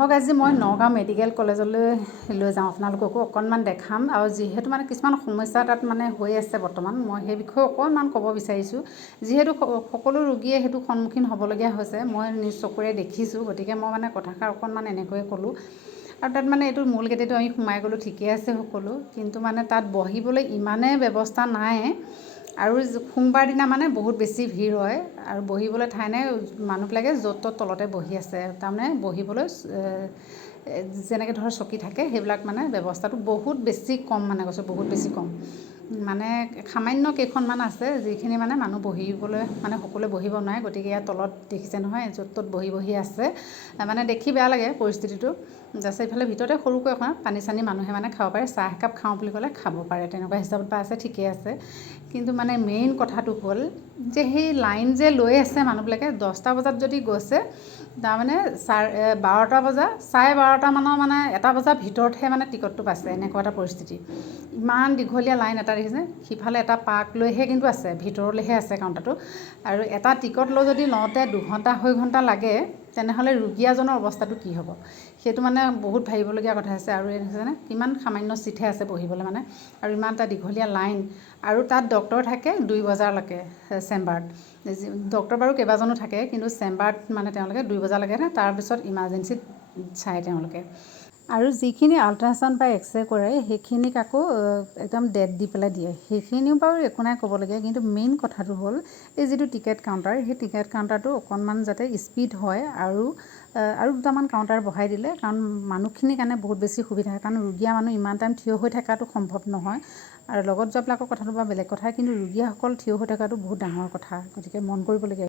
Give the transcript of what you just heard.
আহক আজি মই নগাঁও মেডিকেল কলেজলৈ লৈ যাওঁ আপোনালোককো অকণমান দেখাম আৰু যিহেতু মানে কিছুমান সমস্যা তাত মানে হৈ আছে বৰ্তমান মই সেই বিষয়ে অকণমান ক'ব বিচাৰিছোঁ যিহেতু সকলো ৰোগীয়ে সেইটো সন্মুখীন হ'বলগীয়া হৈছে মই নিজ চকুৰে দেখিছোঁ গতিকে মই মানে কথাষাৰ অকণমান এনেকৈয়ে ক'লোঁ আৰু তাত মানে এইটো মূল গেটেটো আমি সোমাই গ'লোঁ ঠিকে আছে সকলো কিন্তু মানে তাত বহিবলৈ ইমানেই ব্যৱস্থা নাই আৰু সোমবাৰ দিনা মানে বহুত বেছি ভিৰ হয় আৰু বহিবলৈ ঠাই নাই মানুহবিলাকে য'ত ত'ত তলতে বহি আছে তাৰমানে বহিবলৈ যেনেকৈ ধৰ চকী থাকে সেইবিলাক মানে ব্যৱস্থাটো বহুত বেছি কম মানে কৈছোঁ বহুত বেছি কম মানে সামান্য কেইখনমান আছে যিখিনি মানে মানুহ বহিবলৈ মানে সকলোৱে বহিব নোৱাৰে গতিকে ইয়াত তলত দেখিছে নহয় য'ত ত'ত বহি আছে মানে দেখি বেয়া লাগে পৰিস্থিতিটো তাৰপিছত ইফালে ভিতৰতে সৰুকৈ এখন পানী চানী মানুহে মানে খাব পাৰে চাহ একাপ খাওঁ বুলি ক'লে খাব পাৰে তেনেকুৱা হিচাপত বা আছে ঠিকেই আছে কিন্তু মানে মেইন কথাটো হ'ল যে সেই লাইন যে লৈ আছে মানুহবিলাকে 10টা বজাত যদি গৈছে তাৰমানে 12টা বজা চাৰে 12টা মানৰ মানে 1টা বজাৰ ভিতৰতহে মানে টিকটটো পাইছে এনেকুৱা এটা পৰিস্থিতি ইমান দীঘলীয়া লাইন এটা দেখিছে সিফালে এটা পাৰ্ক লৈহে কিন্তু আছে ভিতৰলৈহে আছে কাউণ্টাৰটো আৰু এটা টিকট লৈ যদি লওঁতে 2 ঘণ্টা 2.5 ঘণ্টা লাগে তেনেহ'লে ৰোগীয়াজনৰ অৱস্থাটো কি হ'ব সেইটো মানে বহুত ভাবিবলগীয়া কথা আছে আৰু এই কিমান সামান্য চিটহে আছে বহিবলৈ মানে আৰু ইমান এটা দীঘলীয়া লাইন আৰু তাত ডক্তৰ থাকে 2 বজালৈকে চেম্বাৰত ডক্তৰ বাৰু কেইবাজনো থাকে কিন্তু চেম্বাৰত মানে তেওঁলোকে 2 বজালৈকে তাৰপিছত ইমাৰ্জেঞ্চিত চায় তেওঁলোকে আৰু যিখিনি আল্ট্ৰাচাউণ্ড বা এক্সৰে কৰে সেইখিনিক আকৌ একদম ডেট দি পেলাই দিয়ে সেইখিনিও বাৰু একো নাই ক'বলগীয়া কিন্তু মেইন কথাটো হ'ল এই যিটো টিকেট কাউণ্টাৰ সেই টিকেট কাউণ্টাৰটো অকণমান যাতে স্পীড হয় আৰু 2টামান কাউণ্টাৰ বঢ়াই দিলে কাৰণ মানুহখিনিৰ কাৰণে বহুত বেছি সুবিধা হয় কাৰণ ৰোগীয়া মানুহ ইমান টাইম থিয় হৈ থকাটো সম্ভৱ নহয় আৰু লগত যোৱাবিলাকৰ কথাটো বা বেলেগ কথা কিন্তু ৰোগীয়াসকল থিয় হৈ থকাটো বহুত ডাঙৰ কথা গতিকে মন কৰিবলগীয়া